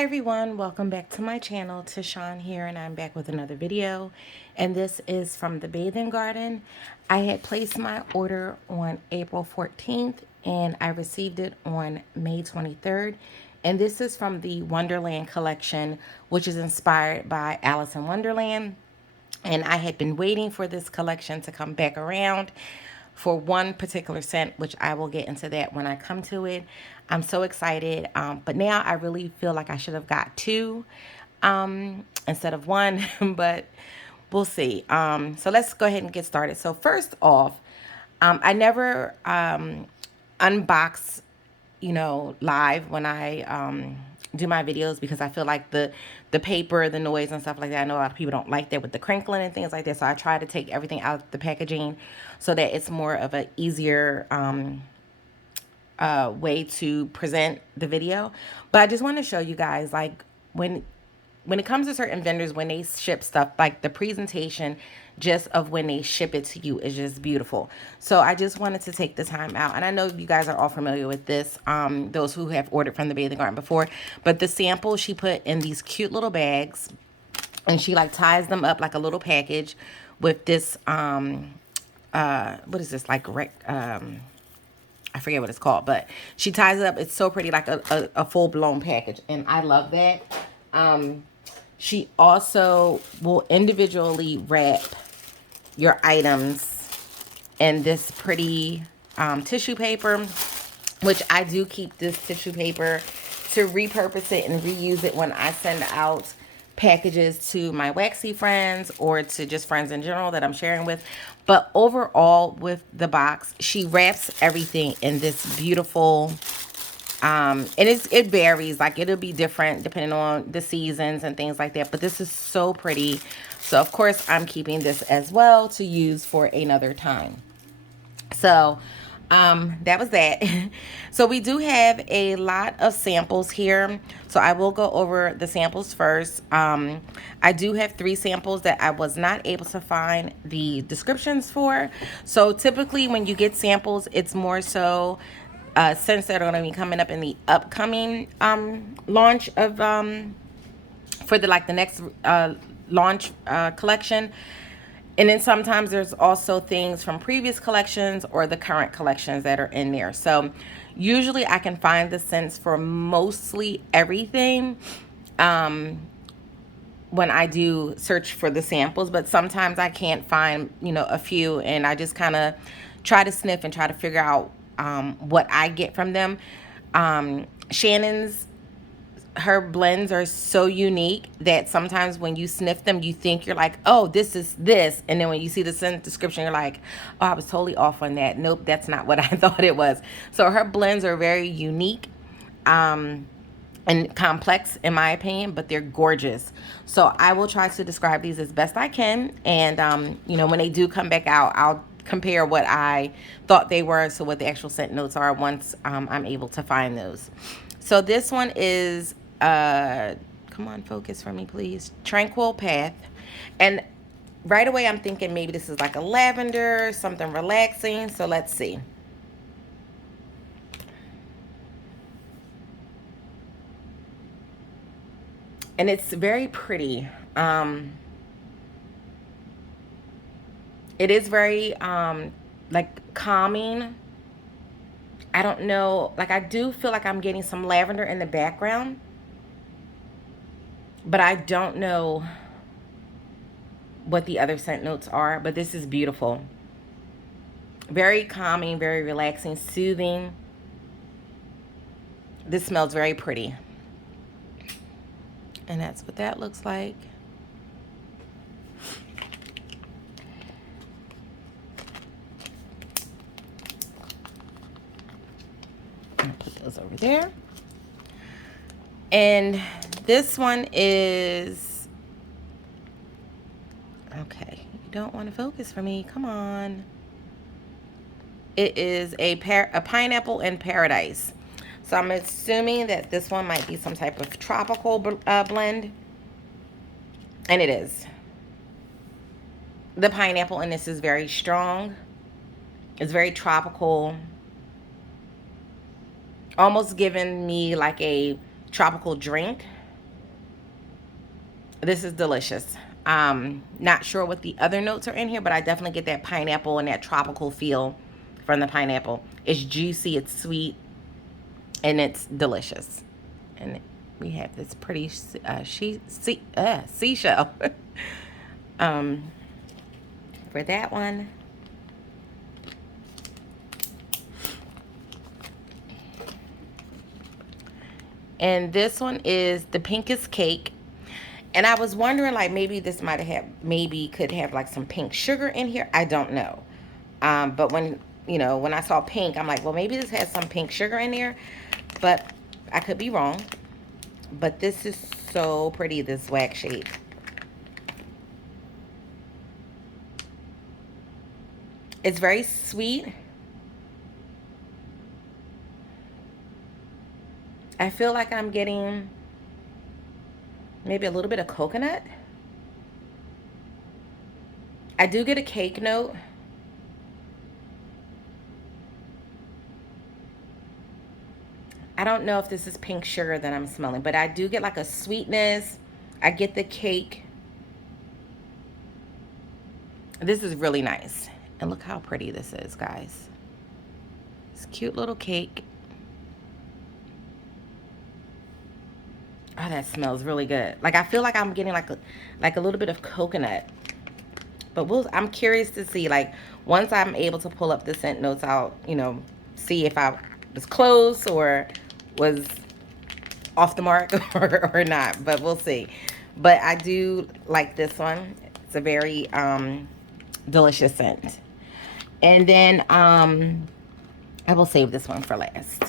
Hi everyone, welcome back to my channel. Tishawn here, and I'm back with another video, and this is from the Bathing Garden. I had placed my order on April 14th and I received it on May 23rd, and this is from the Wonderland collection, which is inspired by Alice in Wonderland. And I had been waiting for this collection to come back around for one particular scent, which I will get into that when I come to it. I'm so excited. But now I really feel like I should have got two instead of one, but we'll see. So let's go ahead and get started. So first off, I never unbox, live when I do my videos, because I feel like the paper, the noise and stuff like that. I know a lot of people don't like that with the crinkling and things like that. So I try to take everything out of the packaging so that it's more of an easier way to present the video. But I just want to show you guys, like, when it comes to certain vendors, when they ship stuff, like the presentation just of when they ship it to you is just beautiful. So I just wanted to take the time out, and I know you guys are all familiar with this, those who have ordered from the Bathing Garden before, but the sample she put in these cute little bags, and she like ties them up like a little package with this what is this, like I forget what it's called, but she ties it up. It's so pretty, like a full-blown package, and I love that. She also will individually wrap your items in this pretty tissue paper, which I do keep this tissue paper to repurpose it and reuse it when I send out packages to my waxy friends or to just friends in general that I'm sharing with. But overall, with the box, she wraps everything in this beautiful, and it varies, like it'll be different depending on the seasons and things like that, but this is so pretty. So of course I'm keeping this as well to use for another time. So that was that. So we do have a lot of samples here, so I will go over the samples first. I do have 3 samples that I was not able to find the descriptions for. So typically when you get samples, it's more so scents that are going to be coming up in the upcoming launch of for the next launch collection. And then sometimes there's also things from previous collections or the current collections that are in there. So usually I can find the scents for mostly everything when I do search for the samples, but sometimes I can't find, a few, and I just kind of try to sniff and try to figure out what I get from them. Shannon's, her blends are so unique that sometimes when you sniff them, you think you're like, oh, this is this. And then when you see the scent description, you're like, oh, I was totally off on that. Nope, that's not what I thought it was. So her blends are very unique and complex in my opinion, but they're gorgeous. So I will try to describe these as best I can. And, when they do come back out, I'll compare what I thought they were to what the actual scent notes are once I'm able to find those. So this one is, come on, focus for me, please. Tranquil Path. And right away, I'm thinking maybe this is like a lavender, something relaxing. So let's see. And it's very pretty. It is very, like, calming. I don't know, like, I do feel like I'm getting some lavender in the background, but I don't know what the other scent notes are. But this is beautiful. Very calming, very relaxing, soothing. This smells very pretty. And that's what that looks like. I'll put those over there. And this one is, okay, you don't want to focus for me. Come on. It is a pineapple in paradise. So I'm assuming that this one might be some type of tropical blend. And it is. The pineapple in this is very strong. It's very tropical. Almost giving me like a tropical drink. This is delicious. Not sure what the other notes are in here, but I definitely get that pineapple and that tropical feel from the pineapple. It's juicy, it's sweet, and it's delicious. And we have this pretty seashell um, for that one. And this one is the pinkest cake. And I was wondering, like, maybe this might have, maybe could have like some pink sugar in here. I don't know. But when, you know, when I saw pink, I'm like, well, maybe this has some pink sugar in there. But I could be wrong. But this is so pretty, this wax shape. It's very sweet. I feel like I'm getting maybe a little bit of coconut. I do get a cake note. I don't know if this is pink sugar that I'm smelling, but I do get like a sweetness. I get the cake. This is really nice. And look how pretty this is, guys. It's a cute little cake. Oh, that smells really good. Like, I feel like I'm getting like a little bit of coconut. But I'm curious to see, like, once I'm able to pull up the scent notes, I'll, you know, see if I was close or was off the mark or not. But we'll see. But I do like this one. It's a very delicious scent. And then I will save this one for last.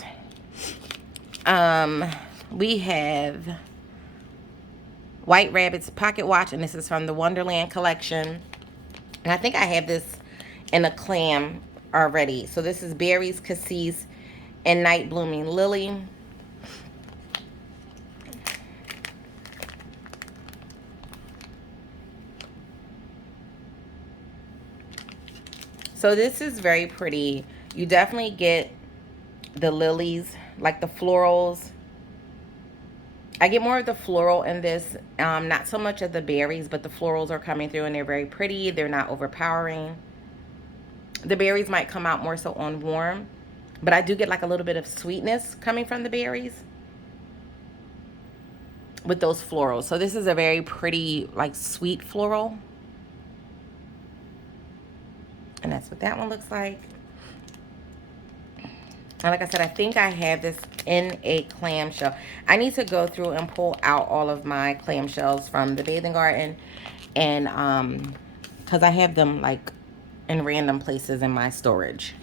We have White Rabbit's Pocket Watch, and this is from the Wonderland collection. And I think I have this in a clam already. So this is Berries, Cassis, and Night Blooming Lily. So this is very pretty. You definitely get the lilies, like the florals. I get more of the floral in this, not so much of the berries, but the florals are coming through and they're very pretty. They're not overpowering. The berries might come out more so on warm, but I do get like a little bit of sweetness coming from the berries with those florals. So this is a very pretty, like, sweet floral. And that's what that one looks like. And like I said, I think I have this in a clamshell. I need to go through and pull out all of my clamshells from the bathing garden. And because I have them like in random places in my storage.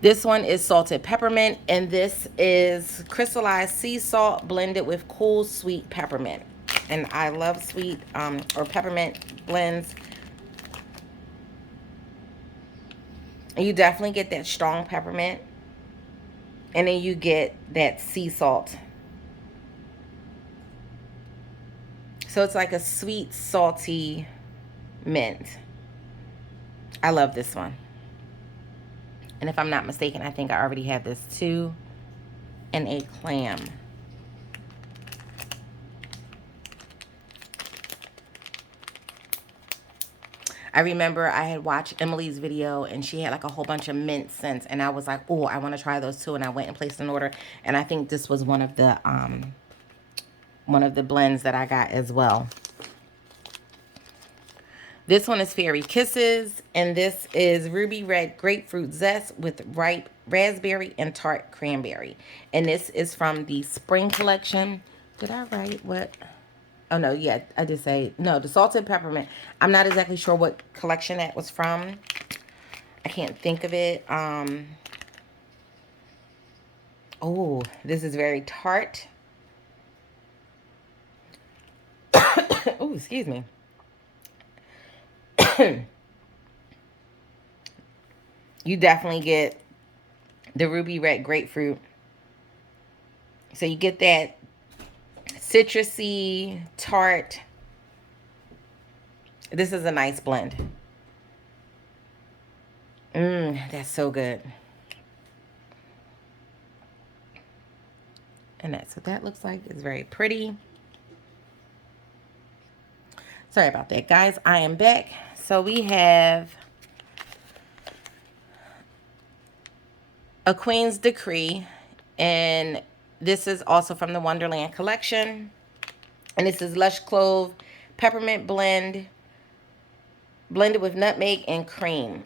This one is Salted Peppermint. And this is crystallized sea salt blended with cool sweet peppermint. And I love sweet or peppermint blends. You definitely get that strong peppermint. And then you get that sea salt. So it's like a sweet, salty mint. I love this one. And if I'm not mistaken, I think I already have this too in a clam. I remember I had watched Emily's video and she had like a whole bunch of mint scents and I was like, oh, I want to try those too. And I went and placed an order. And I think this was one of the blends that I got as well. This one is Fairy Kisses, and this is Ruby Red Grapefruit Zest with ripe raspberry and tart cranberry. And this is from the spring collection. Did I write what? Oh, no, yeah, I did say, no, the Salted Peppermint. I'm not exactly sure what collection that was from. I can't think of it. Oh, this is very tart. Oh, excuse me. You definitely get the Ruby Red Grapefruit. So you get that citrusy, tart. This is a nice blend. That's so good. And that's what that looks like. It's very pretty. Sorry about that, guys. I am back. So we have a Queen's Decree, and this is also from the Wonderland collection. And this is Lush Clove Peppermint Blend, blended with nutmeg and cream.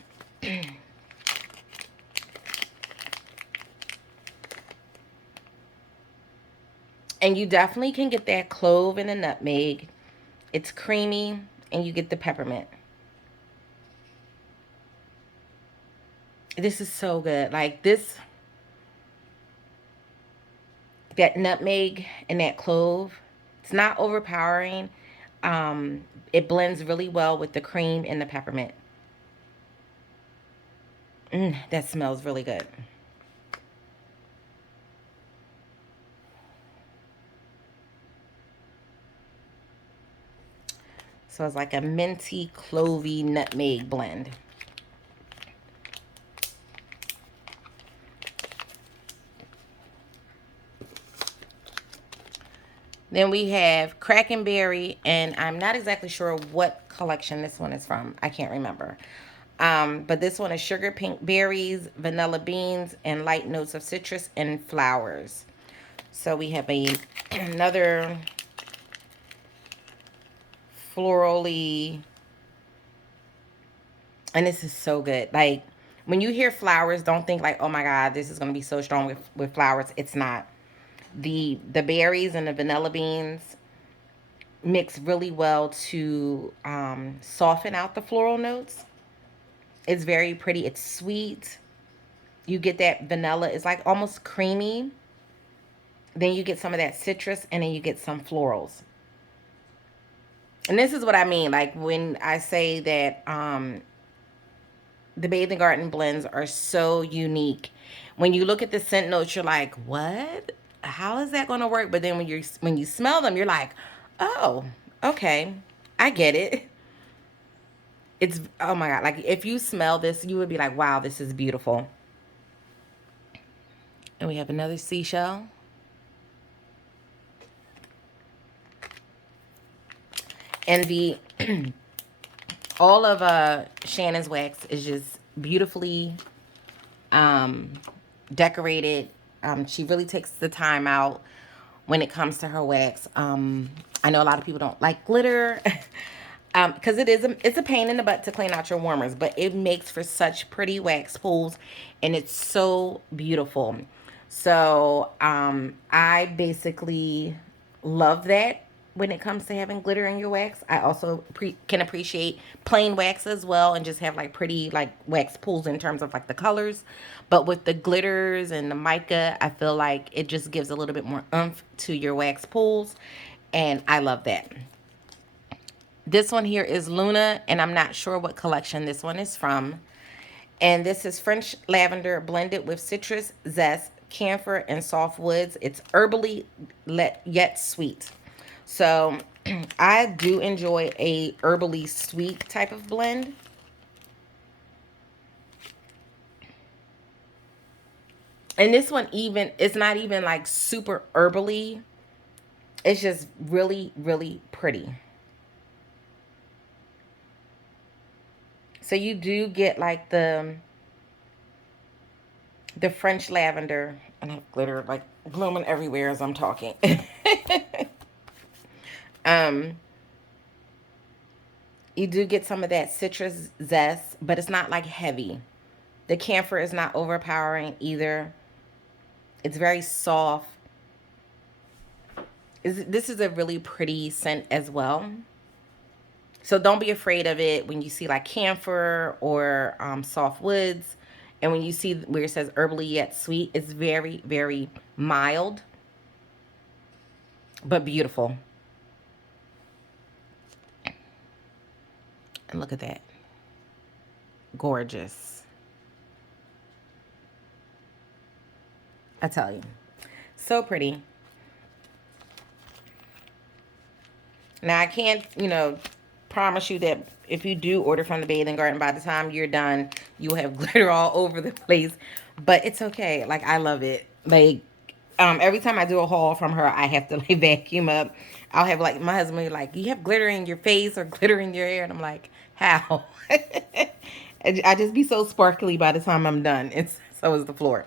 And you definitely can get that clove and the nutmeg. It's creamy, and you get the peppermint. This is so good. Like this, that nutmeg and that clove, it's not overpowering. It blends really well with the cream and the peppermint. That smells really good. So it's like a minty, clovey, nutmeg blend. Then we have Crackenberry, and I'm not exactly sure what collection this one is from. I can't remember. But this one is sugar pink berries, vanilla beans, and light notes of citrus and flowers. So we have another florally, and this is so good. Like when you hear flowers, don't think like, oh my God, this is gonna be so strong with flowers. It's not. The berries and the vanilla beans mix really well to soften out the floral notes. It's very pretty. It's sweet. You get that vanilla. It's like almost creamy. Then you get some of that citrus, and then you get some florals. And this is what I mean. Like when I say that the Bathing Garden blends are so unique. When you look at the scent notes, you're like, what? How is that going to work? But then when you smell them, you're like, oh, okay, I get it. It's, oh my God, like if you smell this, you would be like, wow, this is beautiful. And we have another Seashell. And the all of Shannon's wax is just beautifully decorated. She really takes the time out when it comes to her wax. I know a lot of people don't like glitter because it's a pain in the butt to clean out your warmers, but it makes for such pretty wax pools, and it's so beautiful. So I basically love that when it comes to having glitter in your wax. I also can appreciate plain wax as well, and just have like pretty like wax pools in terms of like the colors. But with the glitters and the mica, I feel like it just gives a little bit more oomph to your wax pools, and I love that. This one here is Luna, and I'm not sure what collection this one is from. And this is French lavender blended with citrus zest, camphor, and soft woods. It's herbally yet sweet. So I do enjoy a herbally sweet type of blend. And this one it's not even like super herbally. It's just really, really pretty. So you do get like the French lavender, and I have glitter like blooming everywhere as I'm talking. You do get some of that citrus zest, but it's not like heavy. The camphor is not overpowering either. It's very soft. This is a really pretty scent as well. So don't be afraid of it when you see like camphor or soft woods. And when you see where it says herbally yet sweet, it's very, very mild, but beautiful. And look at that. Gorgeous. I tell you. So pretty. Now, I can't, promise you that if you do order from the Bathing Garden, by the time you're done, you'll have glitter all over the place. But it's okay. Like, I love it. Like, Every time I do a haul from her, I have to like vacuum up. I'll have like my husband be like, "You have glitter in your face or glitter in your hair," and I'm like, "How?" I just be so sparkly by the time I'm done. It's so is the floor.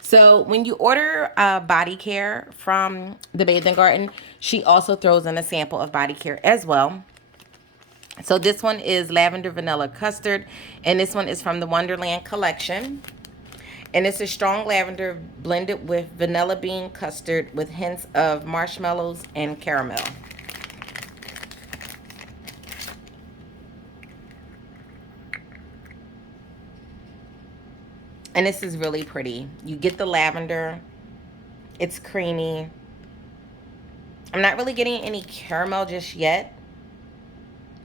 So when you order body care from the Bathing Garden, she also throws in a sample of body care as well. So this one is Lavender Vanilla Custard, and this one is from the Wonderland collection. And it's a strong lavender blended with vanilla bean custard with hints of marshmallows and caramel. And this is really pretty. You get the lavender. It's creamy. I'm not really getting any caramel just yet,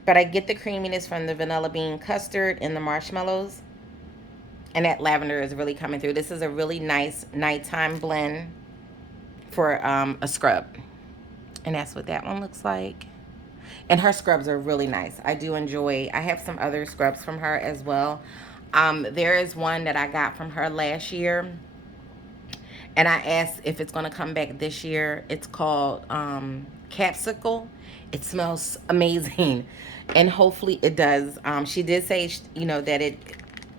but I get the creaminess from the vanilla bean custard and the marshmallows. And that lavender is really coming through. This is a really nice nighttime blend for a scrub. And that's what that one looks like. And her scrubs are really nice. I do enjoy. I have some other scrubs from her as well. There is one that I got from her last year, and I asked if it's going to come back this year. It's called Capsicle. It smells amazing, and hopefully it does. She did say, that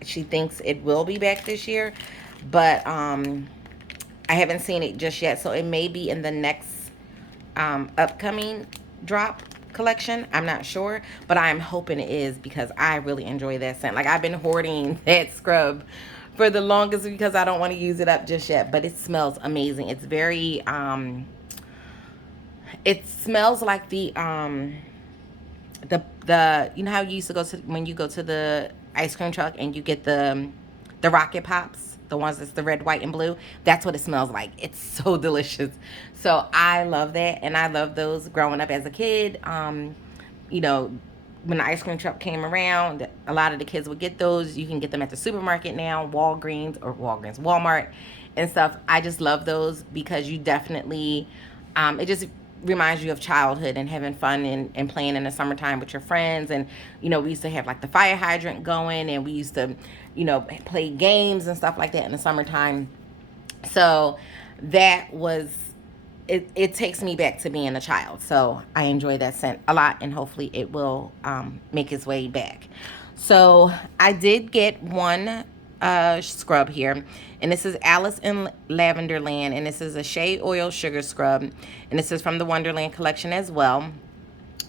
she thinks it will be back this year, but I haven't seen it just yet. So it may be in the next upcoming drop collection. I'm not sure, but I'm hoping it is because I really enjoy that scent. Like, I've been hoarding that scrub for the longest because I don't want to use it up just yet, but it smells amazing. It's very it smells like the you know how you used to go to when you go to the ice cream truck and you get the rocket pops, the ones that's the red, white, and blue. That's what it smells like. It's so delicious. So I love that, and I love those growing up as a kid. You know, when the ice cream truck came around, a lot of the kids would get those. You can get them at the supermarket now, Walmart, and stuff. I just love those because you definitely, it just reminds you of childhood and having fun and playing in the summertime with your friends. And we used to have like the fire hydrant going, and we used to play games and stuff like that in the summertime. So that was it takes me back to being a child. So I enjoy that scent a lot, and hopefully it will make its way back. So I did get one scrub here, and this is Alice in Lavender Land, and this is a shea oil sugar scrub, and this is from the Wonderland collection as well.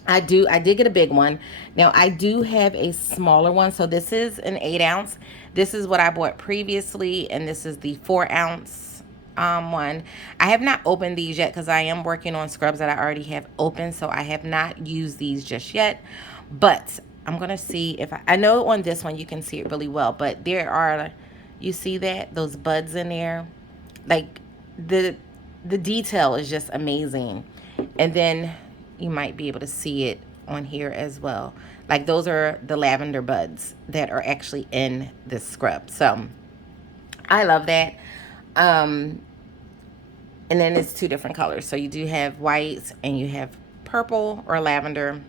I did get a big one. Now I do have a smaller one. So this is an 8-ounce. This is what I bought previously, and this is the 4-ounce one. I have not opened these yet because I am working on scrubs that I already have open, so I have not used these just yet. But I'm gonna see if I know on this one you can see it really well, but there are, you see that, those buds in there, like the detail is just amazing. And then you might be able to see it on here as well. Like, those are the lavender buds that are actually in this scrub. So I love that. And then it's 2 different colors. So you do have white and you have purple or lavender,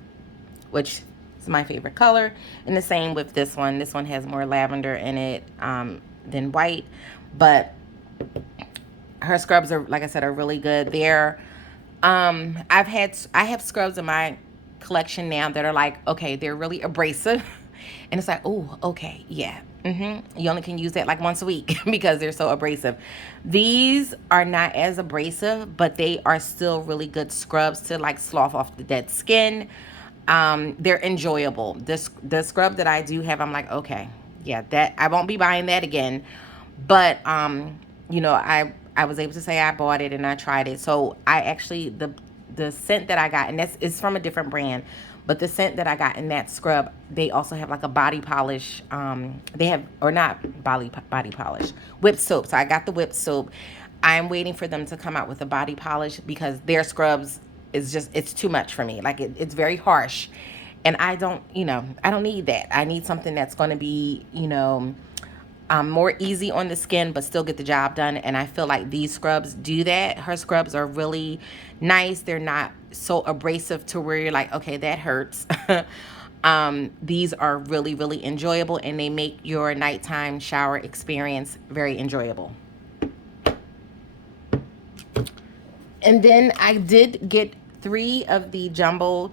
which is my favorite color. And the same with this one. This one has more lavender in it than white. But her scrubs are, like I said, are really good. They're I have scrubs in my collection now that are like, okay, they're really abrasive, and it's like, oh, okay, yeah, you only can use that like once a week because they're so abrasive. These are not as abrasive, but they are still really good scrubs to like slough off the dead skin. They're enjoyable. The scrub that I do have, I'm like, okay, yeah, that I won't be buying that again, but I was able to say I bought it and I tried it. So I actually, the scent that I got, and that's is from a different brand, but the scent that I got in that scrub, they also have like a body polish. They have, or not body polish, whipped soap. So I got the whipped soap. I'm waiting for them to come out with a body polish because their scrubs is just, it's too much for me. Like it's very harsh, and I don't need that. I need something that's going to be, more easy on the skin but still get the job done, and I feel like these scrubs do that. Her scrubs are really nice. They're not so abrasive to where you're like, okay, that hurts. These are really, really enjoyable, and they make your nighttime shower experience very enjoyable. And then I did get 3 of the jumbo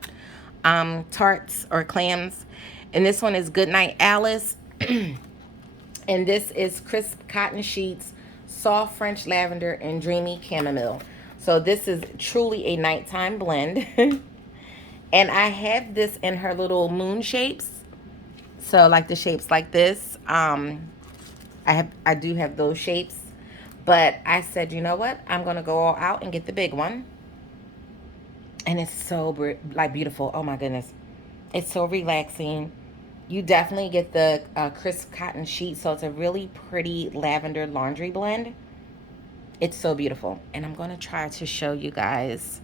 tarts or clams. And this one is Goodnight Alice. And this is crisp cotton sheets, soft French lavender, and dreamy chamomile. So this is truly a nighttime blend. And I have this in her little moon shapes. So like the shapes like this. I do have those shapes. But I said, you know what? I'm going to go all out and get the big one. And it's so like beautiful. Oh my goodness. It's so relaxing. You definitely get the crisp cotton sheet. So it's a really pretty lavender laundry blend. It's so beautiful. And I'm going to try to show you guys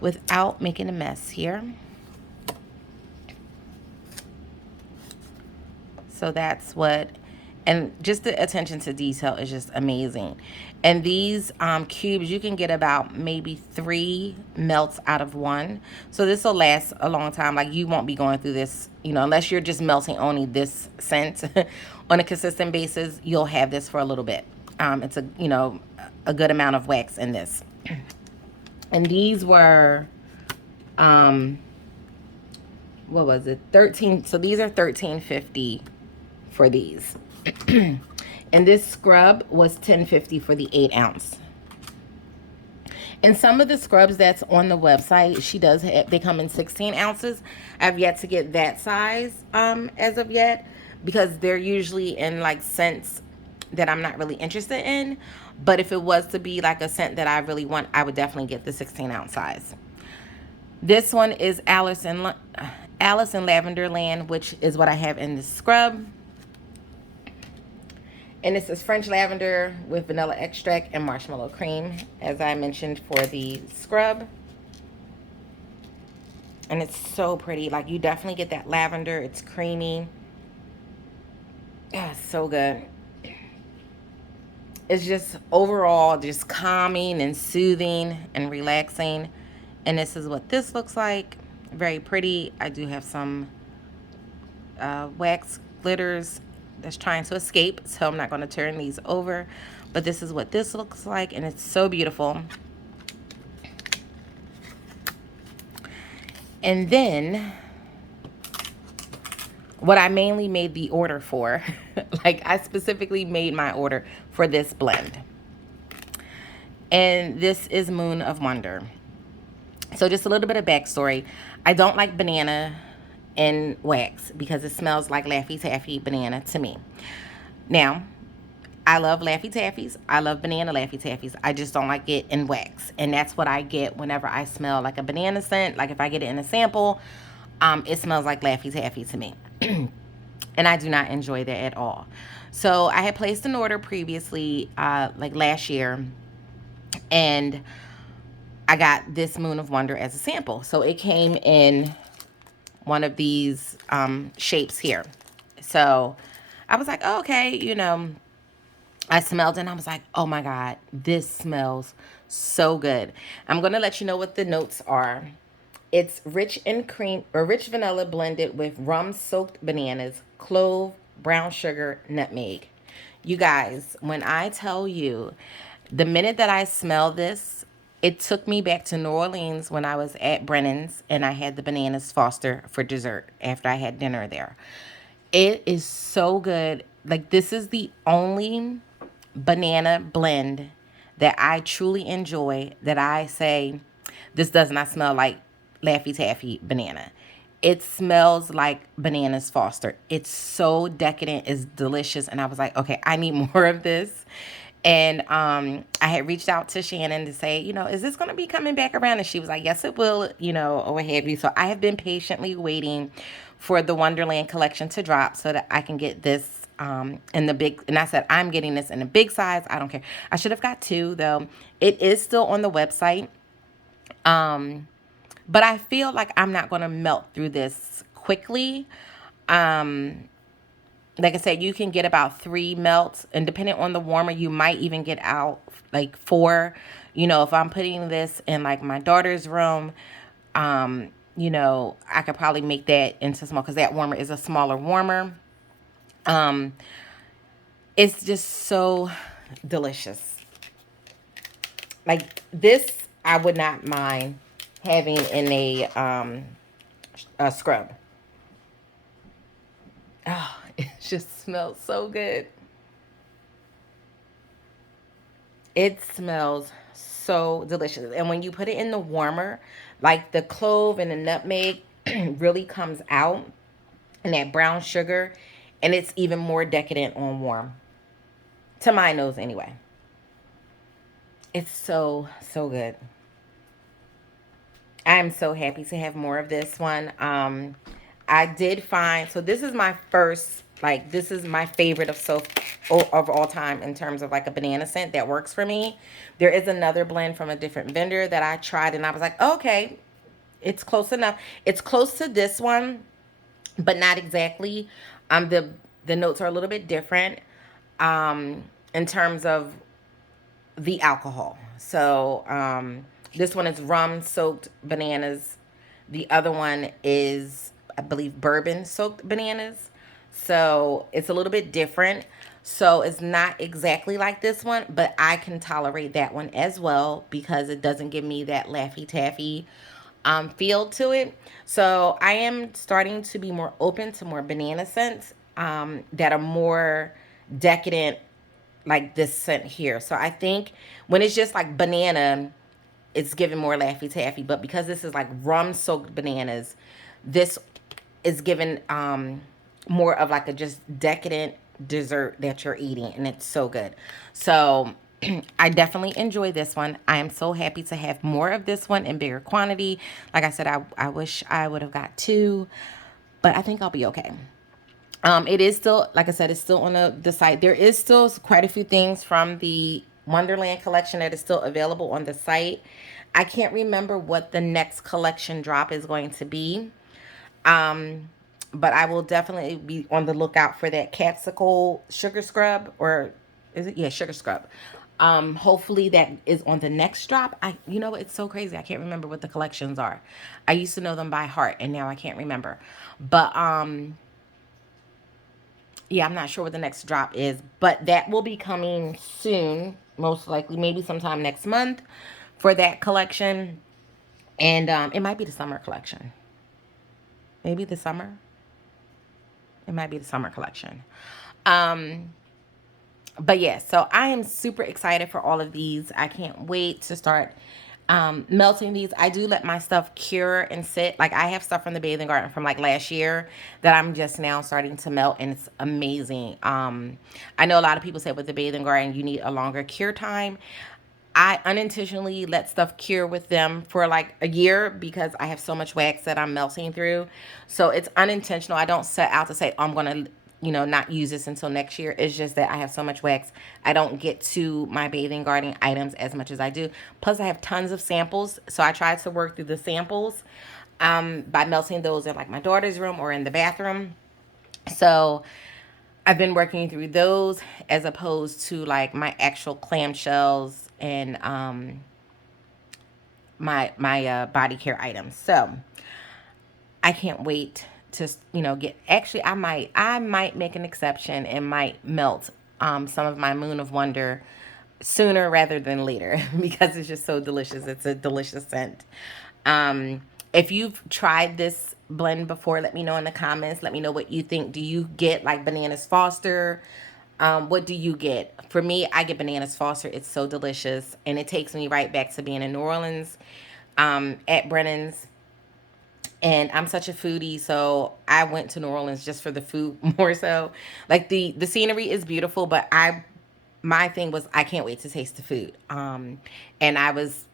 without making a mess here. So that's what, and just the attention to detail is just amazing. And these cubes, you can get about maybe 3 melts out of one. So this will last a long time. Like you won't be going through this, you know, unless you're just melting only this scent on a consistent basis, you'll have this for a little bit. It's a, you know, a good amount of wax in this. And these were, what was it? 13. So these are $13.50 for these. And this scrub was $10.50 for the 8 ounce. And some of the scrubs that's on the website, she does have, they come in 16 ounces. I've yet to get that size as of yet, because they're usually in like scents that I'm not really interested in. But if it was to be like a scent that I really want, I would definitely get the 16 ounce size. This one is Alice in Lavender Land, which is what I have in the scrub. And this is French lavender with vanilla extract and marshmallow cream, as I mentioned for the scrub. And it's so pretty. Like, you definitely get that lavender. It's creamy. Yeah, so good. It's just overall just calming and soothing and relaxing. And this is what this looks like. Very pretty. I do have some wax glitters that's trying to escape, so I'm not going to turn these over, but this is what this looks like, and it's so beautiful. And then what I mainly made the order for, like I specifically made my order for this blend, and this is Moon of Wonder. So just a little bit of backstory. I don't like banana in wax because it smells like Laffy Taffy banana to me. Now, I love Laffy Taffies. I love banana Laffy Taffies. I just don't like it in wax. And that's what I get whenever I smell like a banana scent. Like if I get it in a sample, it smells like Laffy Taffy to me. And I do not enjoy that at all. So I had placed an order previously, like last year, and I got this Moon of Wonder as a sample. So it came in one of these shapes here. So I was like, oh, okay, you know, I smelled it and I was like, oh my God, this smells so good. I'm going to let you know what the notes are. It's rich in cream or rich vanilla blended with rum soaked bananas, clove, brown sugar, nutmeg. You guys, when I tell you, the minute that I smell this, it took me back to New Orleans when I was at Brennan's and I had the bananas Foster for dessert after I had dinner there. It is so good. Like, this is the only banana blend that I truly enjoy that I say, this does not smell like Laffy Taffy banana. It smells like bananas Foster. It's so decadent. It's delicious. And I was like, okay, I need more of this. And I had reached out to Shannon to say, you know, is this going to be coming back around? And she was like, yes, it will, you know, or what have you. So I have been patiently waiting for the Wonderland collection to drop so that I can get this in the big. And I said, I'm getting this in a big size. I don't care. I should have got 2, though. It is still on the website. But I feel like I'm not going to melt through this quickly. Like I said, you can get about 3 melts, and depending on the warmer, you might even get out like 4. You know, if I'm putting this in like my daughter's room, you know, I could probably make that into small because that warmer is a smaller warmer. It's just so delicious. Like this I would not mind having in a scrub. Oh, it just smells so good. It smells so delicious. And when you put it in the warmer, like the clove and the nutmeg really comes out, and that brown sugar, and it's even more decadent on warm. To my nose, anyway. It's so, so good. I'm so happy to have more of this one. I did find, so this is my first, like, this is my favorite of all time in terms of like a banana scent that works for me. There is another blend from a different vendor that I tried, and I was like, okay, it's close enough. It's close to this one, but not exactly. The notes are a little bit different in terms of the alcohol. So this one is rum soaked bananas. The other one is, I believe, bourbon soaked bananas. So it's a little bit different. So it's not exactly like this one, but I can tolerate that one as well because it doesn't give me that Laffy Taffy feel to it. So I am starting to be more open to more banana scents that are more decadent, like this scent here. So I think when it's just like banana, it's giving more Laffy Taffy. But because this is like rum soaked bananas, this is given more of like a just decadent dessert that you're eating, and it's so good. So I definitely enjoy this one. I am so happy to have more of this one in bigger quantity. Like I said, I wish I would have got two, but I think I'll be okay. It is still, like I said, it's still on the site. There is still quite a few things from the Wonderland collection that is still available on the site. I can't remember what the next collection drop is going to be. Um, but I will definitely be on the lookout for that capsicle sugar scrub, or is it? Yeah, sugar scrub. Hopefully that is on the next drop. You know, it's so crazy. I can't remember what the collections are. I used to know them by heart, and now I can't remember. But yeah, I'm not sure what the next drop is, but that will be coming soon, most likely, maybe sometime next month for that collection. And it might be the summer collection. Maybe the summer. It might be the summer collection. Um, but yeah, so I am super excited for all of these. I can't wait to start melting these. I do let my stuff cure and sit. Like I have stuff from the bathing garden from like last year that I'm just now starting to melt, and it's amazing. I know a lot of people say with the bathing garden you need a longer cure time. I unintentionally let stuff cure with them for like a year because I have so much wax that I'm melting through. So it's unintentional. I don't set out to say, oh, I'm going to, not use this until next year. It's just that I have so much wax. I don't get to my bathing garden items as much as I do. Plus, I have tons of samples. So I try to work through the samples by melting those in like my daughter's room or in the bathroom. So I've been working through those as opposed to like my actual clamshells and my body care items. So I can't wait to get. Actually, I might make an exception and might melt some of my Moon of Wonder sooner rather than later because it's just so delicious. It's a delicious scent. If you've tried this blend before, let me know in the comments. Let me know what you think. Do you get like Bananas Foster? What do you get? For me, I get Bananas Foster. It's so delicious, and it takes me right back to being in New Orleans at Brennan's. And I'm such a foodie, so I went to New Orleans just for the food more so. Like the scenery is beautiful, but my thing was I can't wait to taste the food. And I was,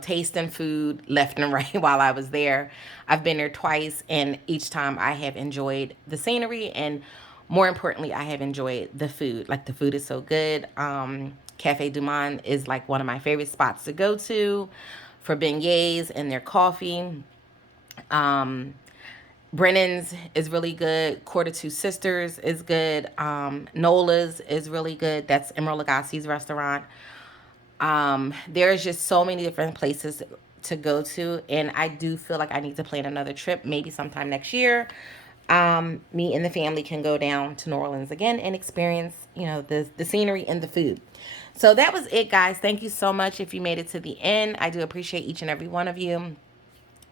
tasting food left and right while I was there. I've been there twice, and each time I have enjoyed the scenery, and more importantly, I have enjoyed the food. Like the food is so good. Cafe Du Monde is like one of my favorite spots to go to for beignets and their coffee. Um, Brennan's is really good. Quarter Two Sisters is good. Nola's is really good. That's Emeril Lagasse's restaurant. There's just so many different places to go to, and I do feel like I need to plan another trip, maybe sometime next year. Me and the family can go down to New Orleans again and experience, the scenery and the food. So that was it, guys. Thank you so much if you made it to the end. I do appreciate each and every one of you.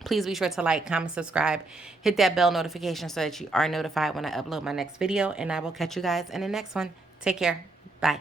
Please be sure to like, comment, subscribe, hit that bell notification so that you are notified when I upload my next video. And I will catch you guys in the next one. Take care. Bye.